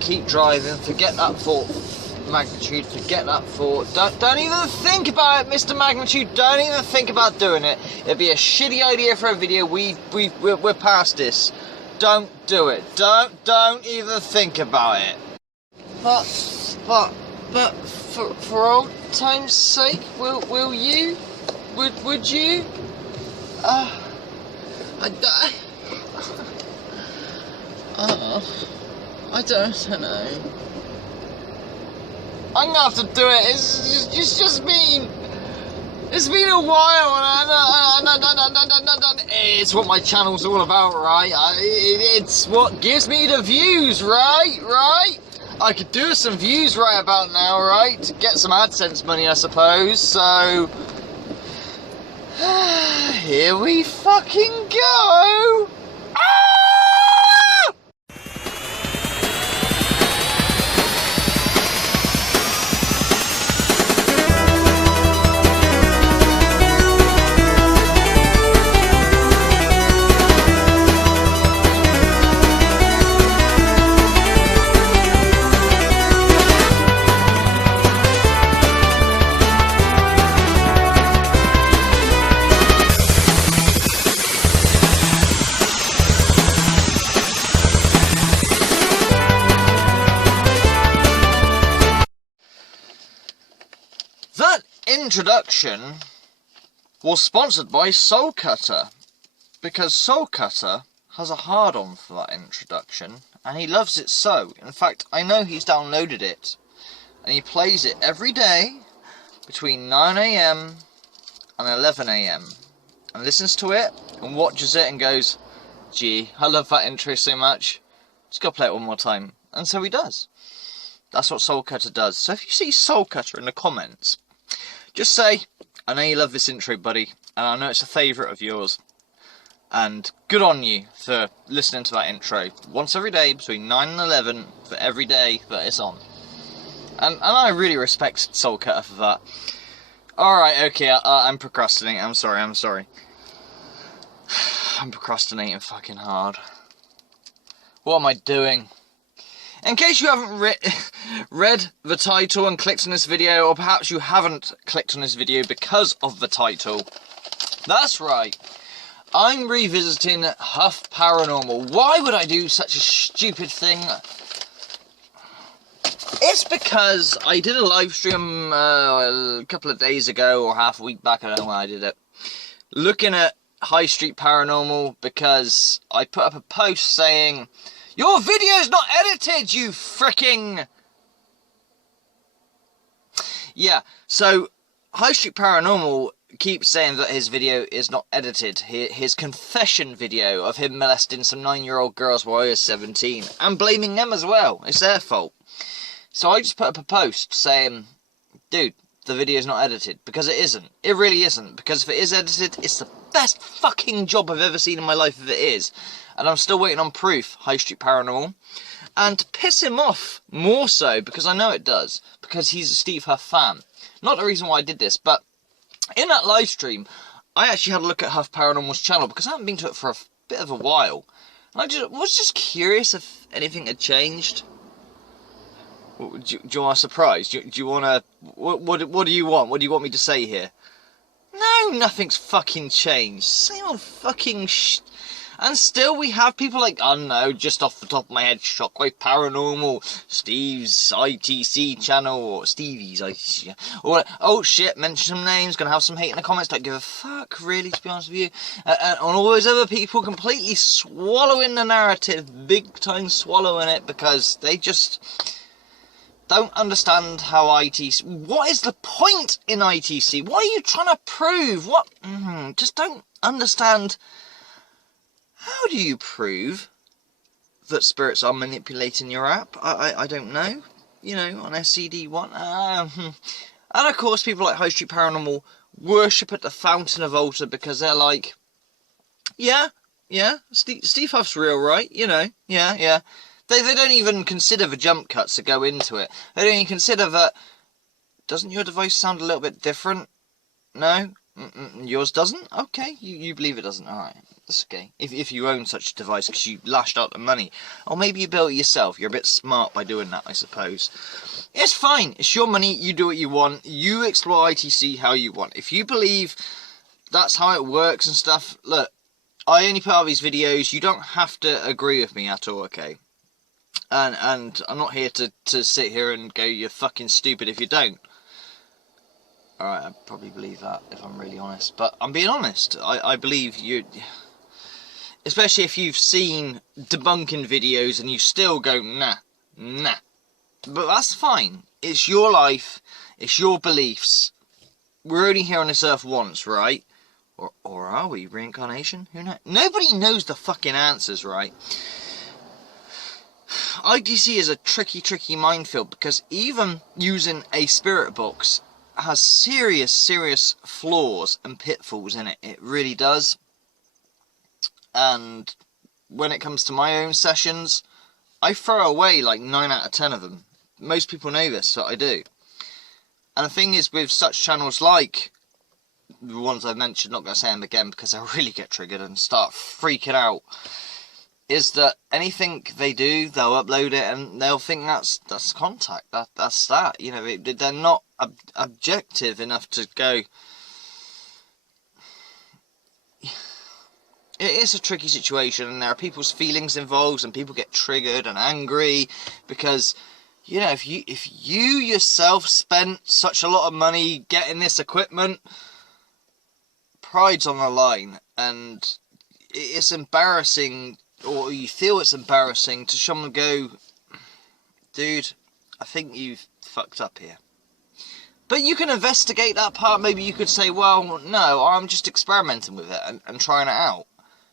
Keep driving, forget that thought, Magnitude, forget that thought. Don't even think about it, Mr. Magnitude, don't even think about doing it. It'd be a shitty idea for a video. We're past this. Don't do it. Don't even think about it. But for old time's sake, will you? Would you? I don't know. I'm gonna have to do it. It's just been. It's been a while, and it's what my channel's all about, right? It's what gives me the views, right? I could do some views right about now, right? To get some AdSense money, I suppose. So here we fucking go. That introduction was sponsored by Soul Cutter, because Soul Cutter has a hard-on for that introduction, and he loves it so. In fact, I know he's downloaded it, and he plays it every day between 9 AM and 11 AM, and listens to it, and watches it, and goes, gee, I love that intro so much, just gotta play it one more time. And so he does. That's what Soul Cutter does. So if you see Soul Cutter in the comments, just say, I know you love this intro, buddy, and I know it's a favourite of yours, and good on you for listening to that intro once every day between 9 and 11 for every day that it's on. And I really respect Soul Cutter for that. Alright, okay, I'm procrastinating. I'm sorry. I'm procrastinating fucking hard. What am I doing? In case you haven't read the title and clicked on this video, or perhaps you haven't clicked on this video because of the title, that's right, I'm revisiting Huff Paranormal. Why would I do such a stupid thing? It's because I did a live stream a couple of days ago, or half a week back, I don't know when I did it, looking at High Street Paranormal, because I put up a post saying, your video's not edited, you fricking... Yeah, so High Street Paranormal keeps saying that his video is not edited. His confession video of him molesting some 9-year-old girls while he was 17. And blaming them as well. It's their fault. So I just put up a post saying, dude, the video's not edited. Because it isn't. It really isn't. Because if it is edited, it's the best fucking job I've ever seen in my life if it is. And I'm still waiting on proof, High Street Paranormal. And to piss him off more so, because I know it does, because he's a Steve Huff fan. Not the reason why I did this, but in that live stream, I actually had a look at Huff Paranormal's channel, because I haven't been to it for a bit of a while. And I was just curious if anything had changed. Do you want a surprise? Do you want to... What do you want? What do you want me to say here? No, nothing's fucking changed. Same old fucking And still we have people like, I don't know, just off the top of my head, Shockwave Paranormal, Steve's ITC channel, or Stevie's ITC, or, oh shit, mention some names, gonna have some hate in the comments, don't give a fuck, really, to be honest with you, and all those other people completely swallowing the narrative, big time swallowing it, because they just don't understand how ITC, what is the point in ITC? What are you trying to prove? What, just don't understand. How do you prove that spirits are manipulating your app? I don't know. You know, on SCD1. And of course, people like High Street Paranormal worship at the Fountain of Altar because they're like, yeah, Steve Huff's real, right? You know, yeah. They don't even consider the jump cuts that go into it. They don't even consider that... Doesn't your device sound a little bit different? No? Yours doesn't? Okay, you believe it doesn't. Alright, that's okay. If you own such a device because you lashed out the money. Or maybe you built it yourself. You're a bit smart by doing that, I suppose. It's fine. It's your money. You do what you want. You explore ITC how you want. If you believe that's how it works and stuff, look, I only put out these videos. You don't have to agree with me at all, okay? And I'm not here to sit here and go, you're fucking stupid if you don't. Alright, I probably believe that, if I'm really honest. But I'm being honest. I believe you... Especially if you've seen debunking videos and you still go, nah. But that's fine. It's your life. It's your beliefs. We're only here on this earth once, right? Or are we? Reincarnation? Who knows? Nobody knows the fucking answers, right? ITC is a tricky minefield because even using a spirit box has serious flaws and pitfalls in it. It really does. And when it comes to my own sessions, I throw away like 9 out of 10 of them. Most people know this, so I do. And the thing is, with such channels like the ones I've mentioned, not going to say them again because I really get triggered and start freaking out, is that anything they do, they'll upload it and they'll think that's contact. That's that. You know, they're not objective enough to go. It is a tricky situation, and there are people's feelings involved, and people get triggered and angry because, you know, if you yourself spent such a lot of money getting this equipment, pride's on the line, and it's embarrassing. Or you feel it's embarrassing to someone go, dude, I think you've fucked up here. But you can investigate that part. Maybe you could say, well, no, I'm just experimenting with it and trying it out.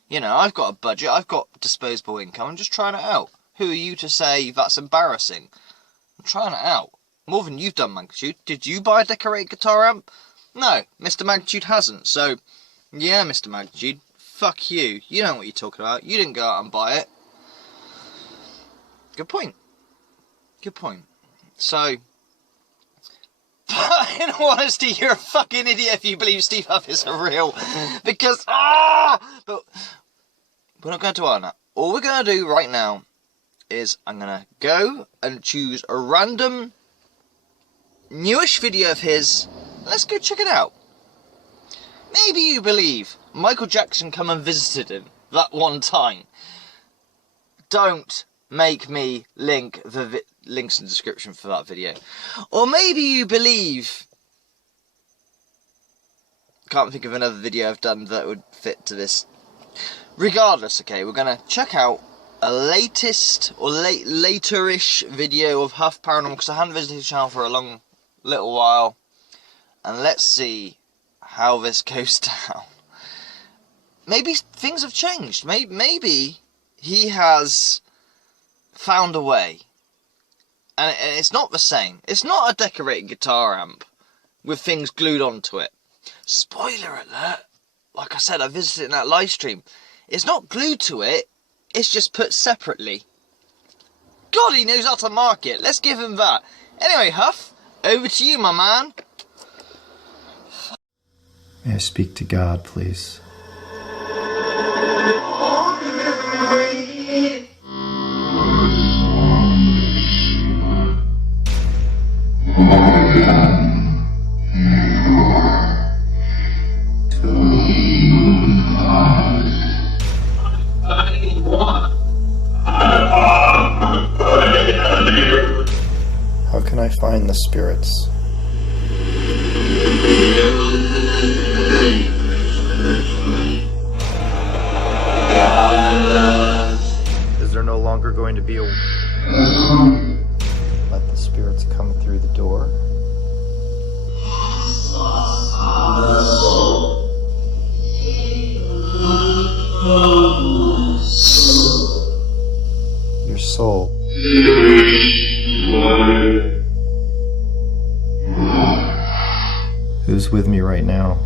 You know, I've got a budget, I've got disposable income, I'm just trying it out. Who are you to say that's embarrassing? I'm trying it out. More than you've done, Magnitude. Did you buy a decorated guitar amp? No, Mr. Magnitude hasn't. So, yeah, Mr. Magnitude. Fuck you. You know what you're talking about. You didn't go out and buy it. Good point. Good point. So, in all honesty, you're a fucking idiot if you believe Steve Huff is real. Because, but we're not going to dwell on that. All we're going to do right now is I'm going to go and choose a random newish video of his. Let's go check it out. Maybe you believe Michael Jackson come and visited him that one time. Don't make me link the links in the description for that video. Or maybe you believe... Can't think of another video I've done that would fit to this. Regardless, okay, we're going to check out a latest or later-ish video of Huff Paranormal because I hadn't visited the channel for a little while. And let's see how this goes down. Maybe things have changed. Maybe he has found a way. And it's not the same. It's not a decorated guitar amp with things glued onto it. Spoiler alert. Like I said, I visited in that live stream. It's not glued to it. It's just put separately. God, he knows how to market. Let's give him that. Anyway, Huff, over to you, my man. May I speak to God, please? How can I find the spirits? Is there no longer going to be a... Let the spirits come through the door? Your soul. Who's with me right now?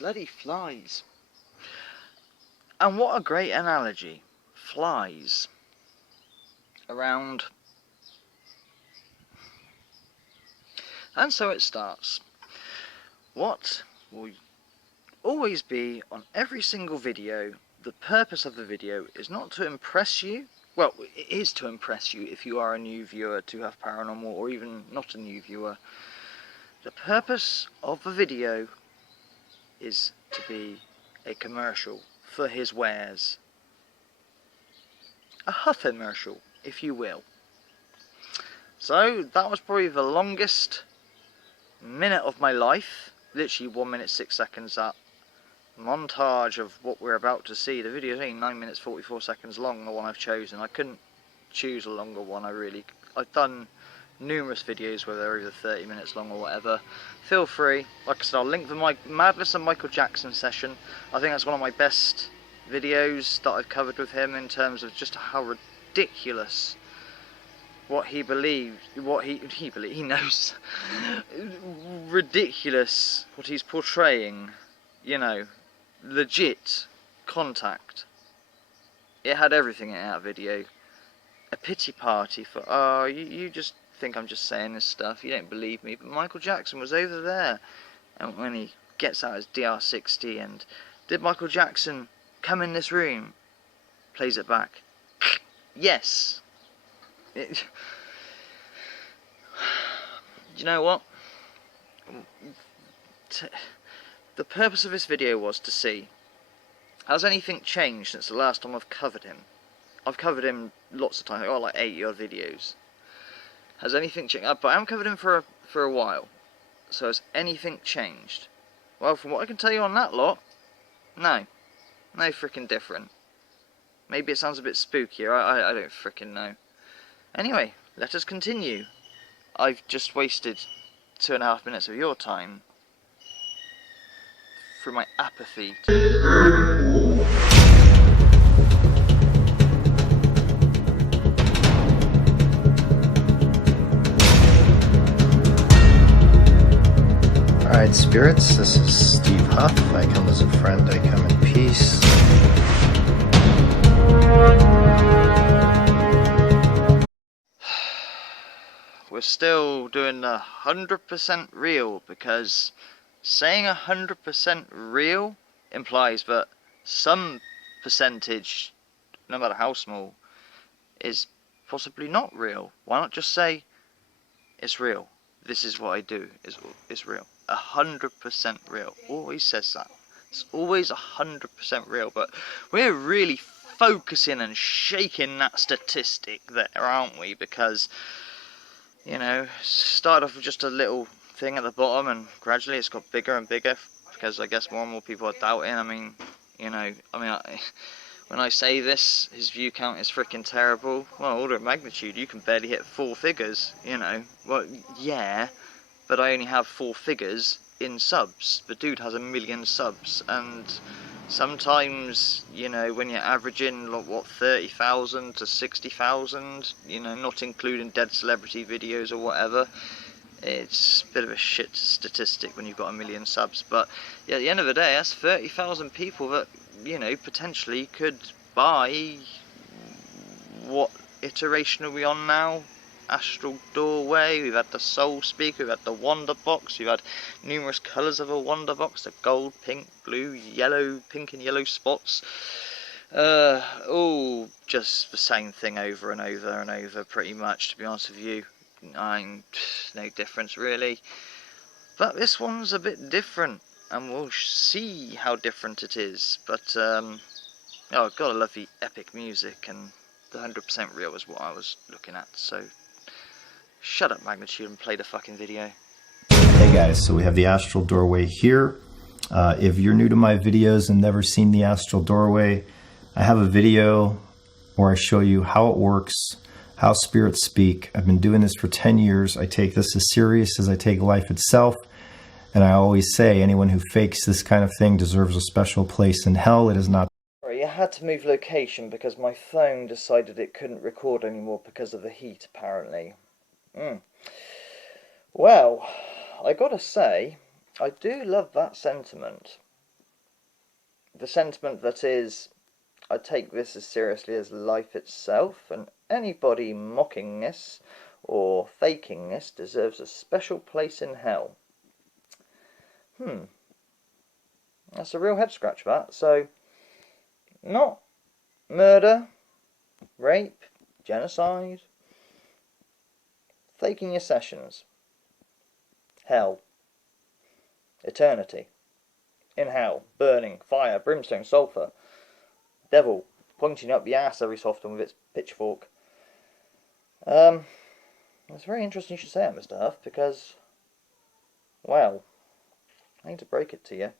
Bloody flies. And what a great analogy. Flies. Around. And so it starts. What will always be on every single video, the purpose of the video is not to impress you. Well, it is to impress you if you are a new viewer to Huff Paranormal, or even not a new viewer. The purpose of the video is to be a commercial for his wares. A Huff commercial, if you will. So, that was probably the longest minute of my life. Literally 1 minute 6 seconds that montage of what we're about to see. The video is only 9 minutes 44 seconds long, the one I've chosen. I couldn't choose a longer one. I've done numerous videos where they're over 30 minutes long or whatever. Feel free. Like I said, I'll link the Madness of Micheal Jackson session. I think that's one of my best videos that I've covered with him, in terms of just how ridiculous what he believed, he knows. Ridiculous what he's portraying, you know, legit contact. It had everything in that video. A pity party for, oh, you just think I'm just saying this stuff, you don't believe me, but Micheal Jackson was over there. And when he gets out his DR60 and, did Micheal Jackson come in this room? Plays it back. Yes. You know what? The purpose of this video was to see, has anything changed since the last time I've covered him? I've covered him lots of times. I've got like 80 odd videos. Has anything changed? But I haven't covered him for a while. So has anything changed? Well, from what I can tell you on that lot, no. No frickin' different. Maybe it sounds a bit spookier, I don't frickin' know. Anyway, let us continue. I've just wasted 2.5 minutes of your time through my apathy. Alright, spirits, this is Steve Huff. I come as a friend, I come in peace. We're still doing 100% real, because saying 100% real implies that some percentage, no matter how small, is possibly not real. Why not just say, it's real, this is what I do, it's real. 100% real, always says that. It's always 100% real, but we're really focusing and shaking that statistic there, aren't we? Because, you know, started off with just a little thing at the bottom, and gradually it's got bigger and bigger, because I guess more and more people are doubting. I mean, you know, when I say this, his view count is freaking terrible. Well, order of magnitude, you can barely hit 4 figures, you know. Well, yeah, but I only have 4 figures in subs. The dude has 1 million subs, and sometimes, you know, when you're averaging, like, what, 30,000 to 60,000, you know, not including dead celebrity videos or whatever, it's a bit of a shit statistic when you've got 1 million subs. But yeah, at the end of the day, that's 30,000 people that, you know, potentially could buy, what iteration are we on now? Astral Doorway, we've had the Soul Speaker, we've had the Wonder Box, we've had numerous colours of a Wonder Box, the gold, pink, blue, yellow, pink and yellow spots. All just the same thing over and over and over, pretty much, to be honest with you. No difference really. But this one's a bit different, and we'll see how different it is. But, oh god, I love the epic music, and the 100% real is what I was looking at, so shut up, Magnitude, and play the fucking video. Hey guys, so we have the Astral Doorway here. If you're new to my videos and never seen the Astral Doorway, I have a video where I show you how it works, how spirits speak. I've been doing this for 10 years. I take this as serious as I take life itself. And I always say, anyone who fakes this kind of thing deserves a special place in hell. It is not. Sorry, I had to move location because my phone decided it couldn't record anymore because of the heat, apparently. Well, I gotta say, I do love that sentiment. the sentiment that is, I take this as seriously as life itself, and anybody mocking this or faking this deserves a special place in hell. That's a real head scratch, that. So, not murder, rape, genocide, faking your sessions, hell, eternity, in hell, burning, fire, brimstone, sulphur, devil pointing up the ass every so often with its pitchfork. It's very interesting you should say it, Mr. Huff, because, well, I hate to break it to you.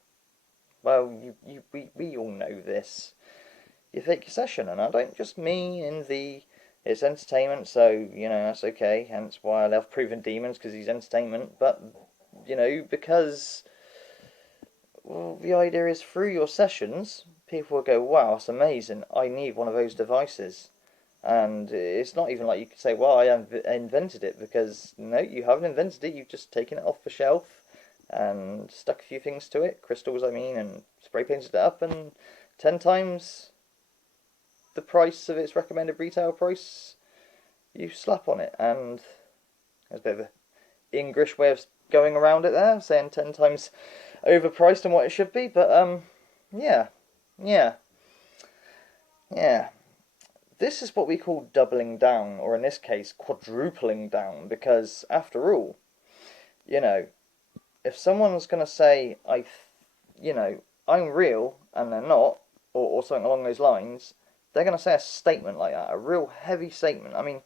Well, we all know this. You fake your session, and I don't just mean in the, it's entertainment, so, you know, that's okay, hence why I love Proven Demons, because he's entertainment, but, you know, because, well, the idea is through your sessions, people will go, wow, that's amazing, I need one of those devices. And it's not even like you could say, well, I invented it, because, no, you haven't invented it, you've just taken it off the shelf and stuck a few things to it, crystals I mean, and spray painted it up, and 10 times the price of its recommended retail price you slap on it. And there's a bit of an English way of going around it there, saying 10 times overpriced than what it should be, but yeah. This is what we call doubling down, or in this case quadrupling down, because after all, you know, if someone's going to say, I'm real, and they're not, or something along those lines, they're going to say a statement like that, a real heavy statement. I mean,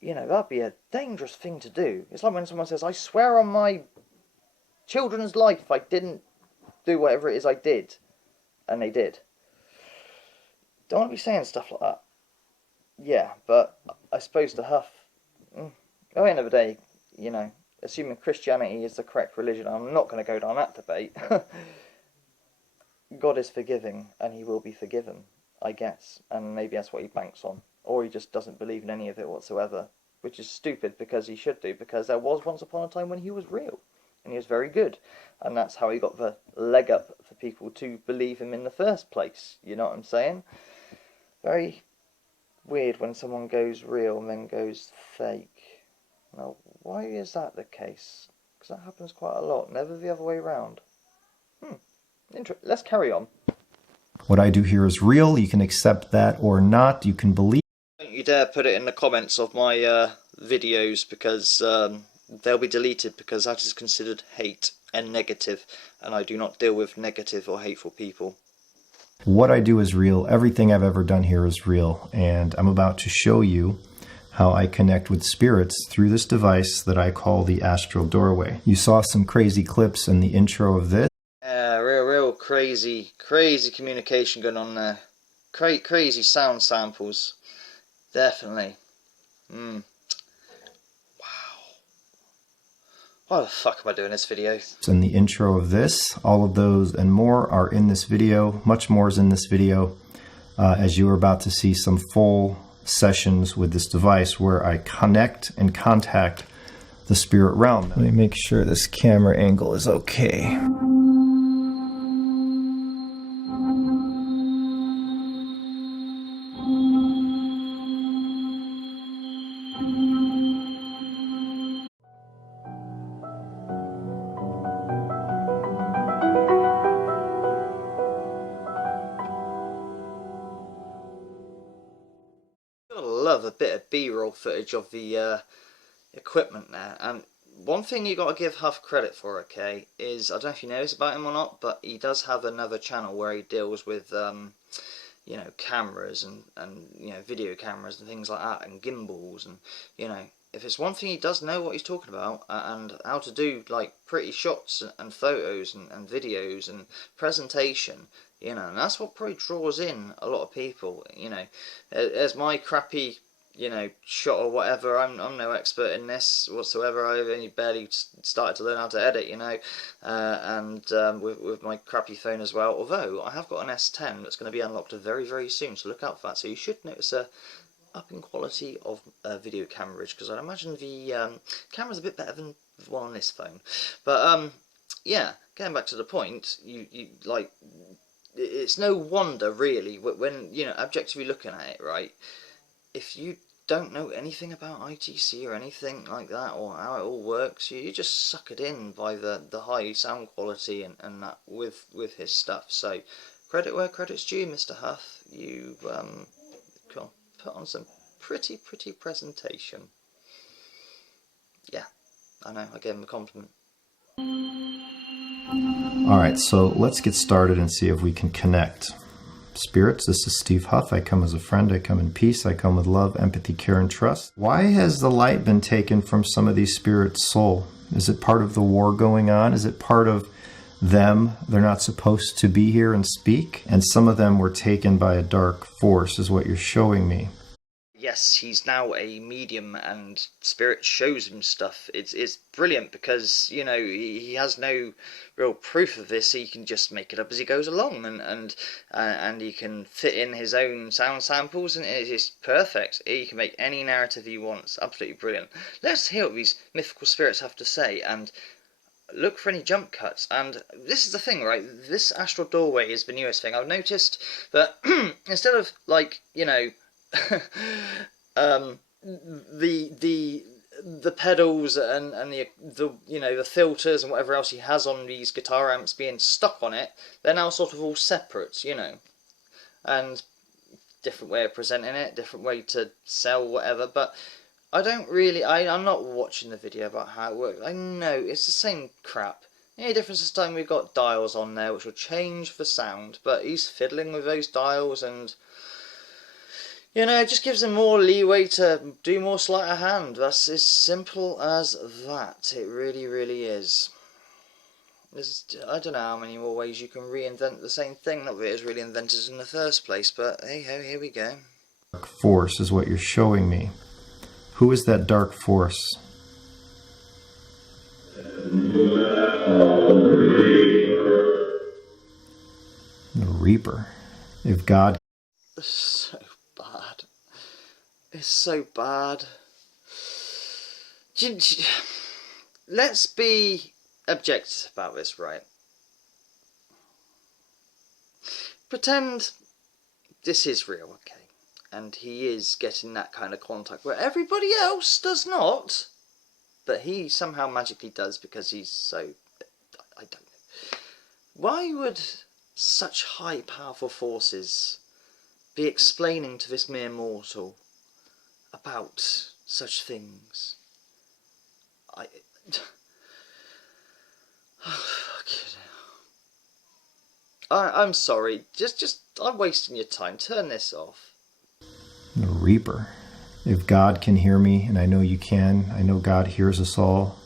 you know, that'd be a dangerous thing to do. It's like when someone says, I swear on my children's life I didn't do whatever it is I did, and they did. Don't want to be saying stuff like that. Yeah, but I suppose to Huff, at the end of the day, you know, assuming Christianity is the correct religion, I'm not going to go down that debate. God is forgiving, and he will be forgiven, I guess, and maybe that's what he banks on. Or he just doesn't believe in any of it whatsoever, which is stupid, because he should do, because there was once upon a time when he was real, and he was very good, and that's how he got the leg up for people to believe him in the first place, you know what I'm saying? Very weird when someone goes real and then goes fake. Now, why is that the case? Because that happens quite a lot, never the other way around. Let's carry on. What I do here is real. You can accept that or not. You can believe. Don't you dare put it in the comments of my videos, because they'll be deleted, because that is considered hate and negative, and I do not deal with negative or hateful people. What I do is real. Everything I've ever done here is real, and I'm about to show you how I connect with spirits through this device that I call the astral doorway. You saw some crazy clips in the intro of this. Yeah, real crazy communication going on there. Crazy sound samples. Definitely. Wow. Why the fuck am I doing this video? In the intro of this, all of those and more are in this video. Much more is in this video, as you are about to see some full sessions with this device where I connect and contact the spirit realm. Let me make sure this camera angle is okay. I love a bit of B-roll footage of the equipment there, and one thing you got to give Huff credit for, okay, is, I don't know if you know this about him or not, but he does have another channel where he deals with you know, cameras and you know, video cameras and things like that, and gimbals, and you know, if it's one thing he does know what he's talking about, and how to do like pretty shots and photos and videos and presentation, you know, and that's what probably draws in a lot of people. You know, as my crappy, you know, shot or whatever, I'm no expert in this whatsoever. I've only barely started to learn how to edit, you know, and with my crappy phone as well, although I have got an S10 that's going to be unlocked very soon, so look out for that. So you should notice a up in quality of video coverage, because I'd imagine the camera's a bit better than the one on this phone. But yeah, getting back to the point, you like, it's no wonder really when you know objectively looking at it, right? If you don't know anything about ITC or anything like that, or how it all works, you just suck it in by the high sound quality and that with his stuff. So credit where credit's due, Mr. Huff. You put on some pretty presentation. Yeah, I know, I gave him a compliment. All right, so let's get started and see if we can connect. Spirits, this is Steve Huff. I come as a friend. I come in peace. I come with love, empathy, care, and trust. Why has the light been taken from some of these spirits' soul? Is it part of the war going on? Is it part of them? They're not supposed to be here and speak? And some of them were taken by a dark force, is what you're showing me. Yes, he's now a medium, and Spirit shows him stuff. It's brilliant because you know he has no real proof of this. So he can just make it up as he goes along, and he can fit in his own sound samples, and it's perfect. He can make any narrative he wants. Absolutely brilliant. Let's hear what these mythical spirits have to say, and look for any jump cuts. And this is the thing, right? This astral doorway is the newest thing. I've noticed that instead of like you know. The pedals and the you know the filters and whatever else he has on these guitar amps being stuck on it, they're now sort of all separate, you know, and different way of presenting it, different way to sell whatever. But I don't really, I'm not watching the video about how it works. I know it's the same crap. The only difference this time we've got dials on there which will change the sound, but he's fiddling with those dials, and you know, it just gives him more leeway to do more sleight of hand. That's as simple as that. It really is. I don't know how many more ways you can reinvent the same thing. Not that it was really invented in the first place, but hey ho, here we go. Dark force is what you're showing me. Who is that dark force? The Reaper. If God... So bad. It's so bad. Let's be objective about this, right? Pretend this is real, okay? And he is getting that kind of contact where everybody else does not. But he somehow magically does because he's so... I don't know. Why would such high, powerful forces be explaining to this mere mortal about such things? I'm sorry. I'm wasting your time. Turn this off. The Reaper. If God can hear me, and I know you can, I know God hears us all.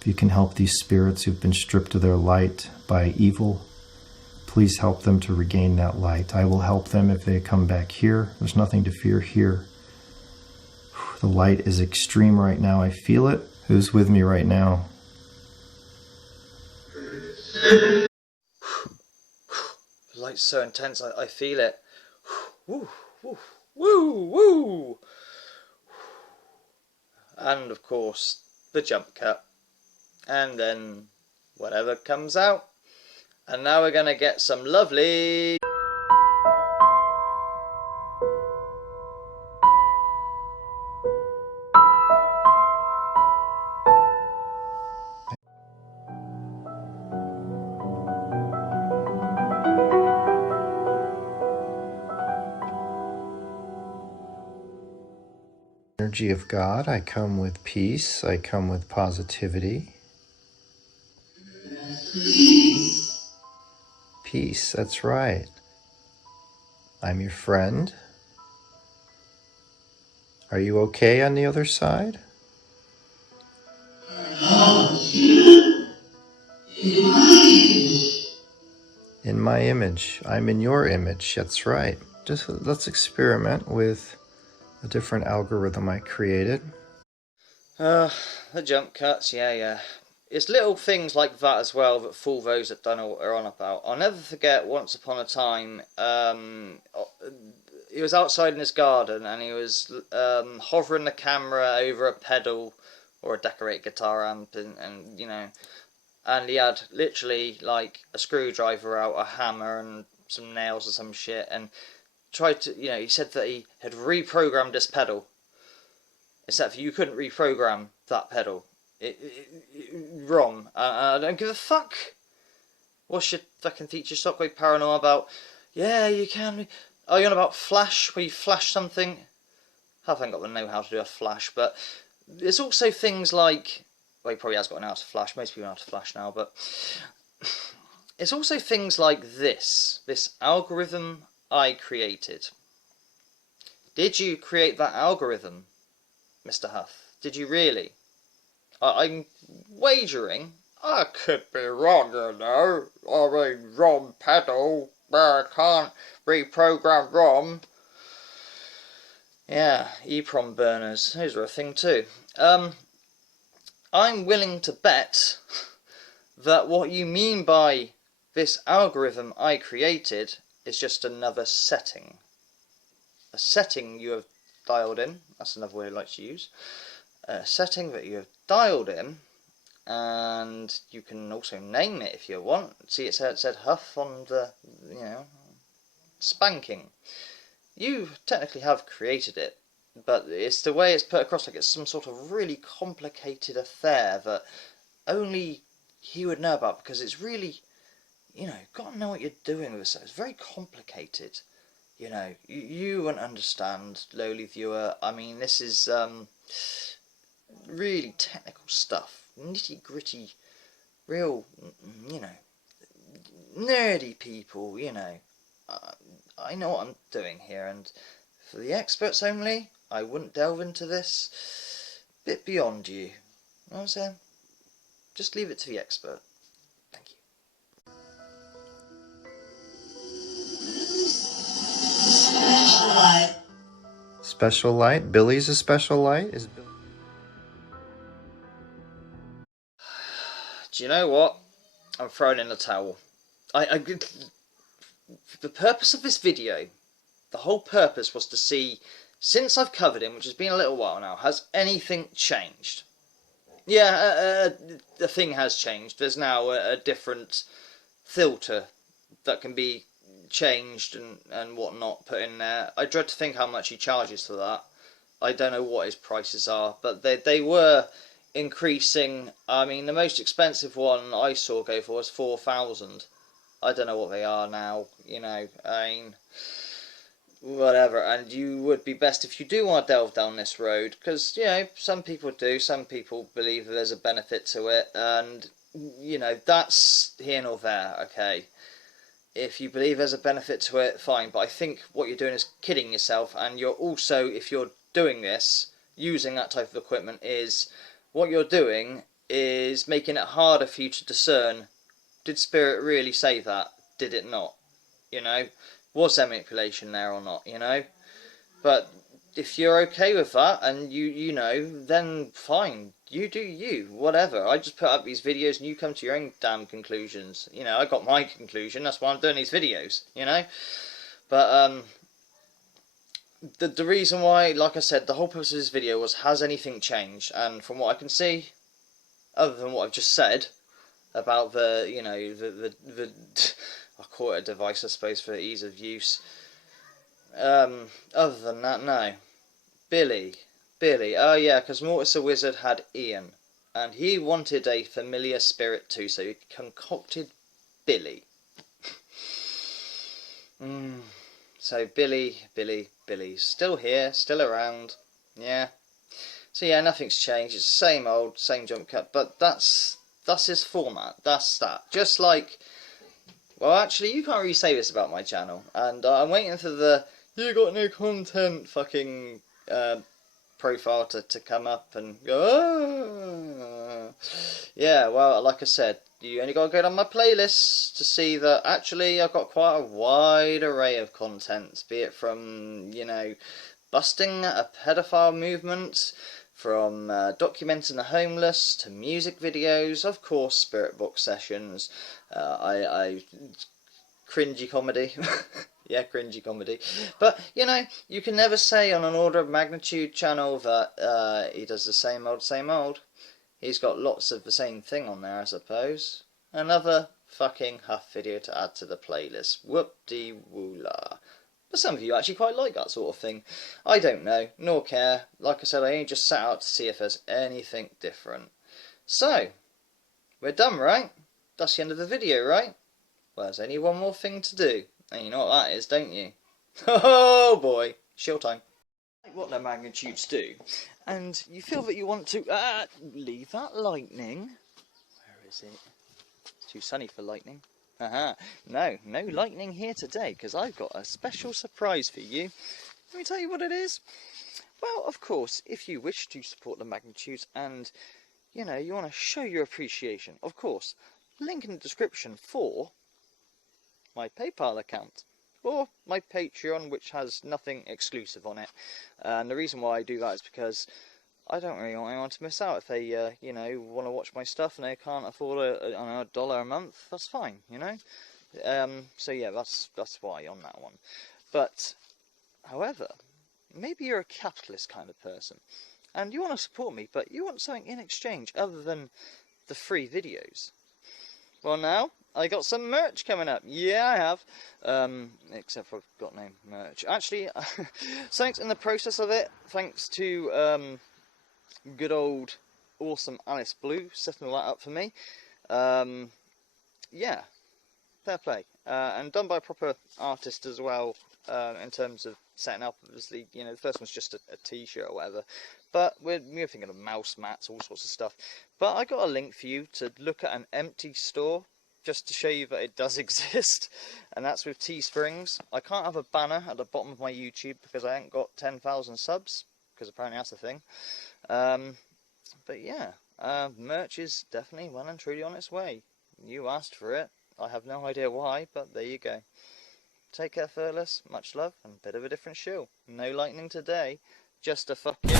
If you can help these spirits who've been stripped of their light by evil, please help them to regain that light. I will help them if they come back here. There's nothing to fear here. The light is extreme right now. I feel it. Who's with me right now? The light's so intense, I feel it. Woo, woo, woo, woo. And of course, the jump cut. And then whatever comes out. And now we're going to get some lovely... Energy of God, I come with peace. I come with positivity. Peace, that's right. I'm your friend. Are you okay on the other side? In my image. I'm in your image, that's right. Just let's experiment with a different algorithm I created. The jump cuts, yeah. It's little things like that as well that fool those that don't know what they're on about. I'll never forget once upon a time, he was outside in his garden and he was hovering the camera over a pedal or a decorated guitar amp, and you know, and he had literally like a screwdriver out, a hammer, and some nails or some shit and tried to, he said that he had reprogrammed this pedal. Except for you couldn't reprogram that pedal. Wrong. I don't give a fuck. What's your fucking feature Shockwave Paranormal about? Yeah, you can. Are you on about Flash, where you flash something? I haven't got the know-how to do a flash, but there's also things like... Well, he probably has got an out to flash. Most people know how to flash now, but... It's also things like this. This algorithm I created. Did you create that algorithm, Mr. Huff? Did you really? I'm wagering. I could be wrong, I mean, ROM pedal. I can't reprogram ROM. Yeah, EEPROM burners. Those are a thing too. I'm willing to bet that what you mean by this algorithm I created is just another setting. A setting you have dialed in. That's another word I like to use. A setting that you have dialed in, and you can also name it if you want. See, it said Huff on the, spanking. You technically have created it, but it's the way it's put across like it's some sort of really complicated affair that only he would know about, because it's really, you've got to know what you're doing with it. It's very complicated. You wouldn't understand, lowly viewer. I mean, this is really technical stuff, nitty gritty, real, nerdy people. I know what I'm doing here, and for the experts only, I wouldn't delve into this bit beyond you. You know what I'm saying? Just leave it to the expert. Thank you. Special light? Billy's a special light? Do you know what? I'm throwing in the towel. The purpose of this video, the whole purpose was to see, since I've covered him, which has been a little while now, has anything changed? Yeah, the thing has changed. There's now a different filter that can be changed and whatnot put in there. I dread to think how much he charges for that. I don't know what his prices are, but they were increasing. I mean, the most expensive one I saw go for was 4,000. I don't know what they are now, I mean, whatever. And you would be best if you do want to delve down this road, because, some people do, some people believe that there's a benefit to it, and, that's here nor there, okay. If you believe there's a benefit to it, fine, but I think what you're doing is kidding yourself, and you're also, if you're doing this, using that type of equipment, what you're doing is making it harder for you to discern, did Spirit really say that? Did it not? Was there manipulation there or not? But if you're okay with that, and then fine. You do you, whatever. I just put up these videos and you come to your own damn conclusions. I got my conclusion, that's why I'm doing these videos, But, the reason why, like I said, the whole purpose of this video was, has anything changed? And from what I can see, other than what I've just said, about the, I'll call it a device, I suppose, for ease of use. Other than that, no. Billy, oh yeah, because Mortis the Wizard had Ian, and he wanted a familiar spirit too, so he concocted Billy. So Billy, still here, still around, yeah. So yeah, nothing's changed, it's the same old, same jump cut, but that's his format, that's that. Just like, well actually you can't really say this about my channel, and I'm waiting for the, you got no content fucking profile to come up and go, yeah, well, like I said, you only got to go down my playlist to see that actually I've got quite a wide array of content, be it from, busting a pedophile movement, from documenting the homeless, to music videos, of course, spirit box sessions, I cringy comedy. Yeah, cringy comedy. But, you can never say on an order of magnitude channel that he does the same old, same old. He's got lots of the same thing on there, I suppose. Another fucking Huff video to add to the playlist. Whoop-de-woola. But some of you actually quite like that sort of thing. I don't know, nor care. Like I said, I only just sat out to see if there's anything different. So, we're done, right? That's the end of the video, right? Well, there's only one more thing to do. And you know what that is, don't you? Oh boy, show time. What the magnitudes do, and you feel that you want to leave that lightning. Where is it? It's too sunny for lightning. No lightning here today, because I've got a special surprise for you. Let me tell you what it is. Well, of course, if you wish to support the magnitudes and, you know, you want to show your appreciation, of course, link in the description for my PayPal account or my Patreon, which has nothing exclusive on it. And the reason why I do that is because I don't really want anyone to miss out. If they, you know, want to watch my stuff and they can't afford a $1 a month, that's fine, you know. So yeah, that's why on that one. But, however, maybe you're a capitalist kind of person, and you want to support me, but you want something in exchange other than the free videos. Well, now I got some merch coming up. Yeah, I have. Except for I've got no merch. Actually, something's in the process of it. Thanks to good old awesome Alice Blue setting all that up for me. Yeah, fair play. And done by a proper artist as well. In terms of setting up, obviously, you know, the first one's just a t-shirt or whatever. But we're thinking of mouse mats, all sorts of stuff. But I got a link for you to look at an empty store, just to show you that it does exist, and that's with Teesprings. I can't have a banner at the bottom of my YouTube because I ain't got 10,000 subs, because apparently that's a thing. But yeah, merch is definitely well and truly on its way. You asked for it. I have no idea why, but there you go. Take care, Fearless. Much love, and a bit of a different shill. No lightning today, just a fucking...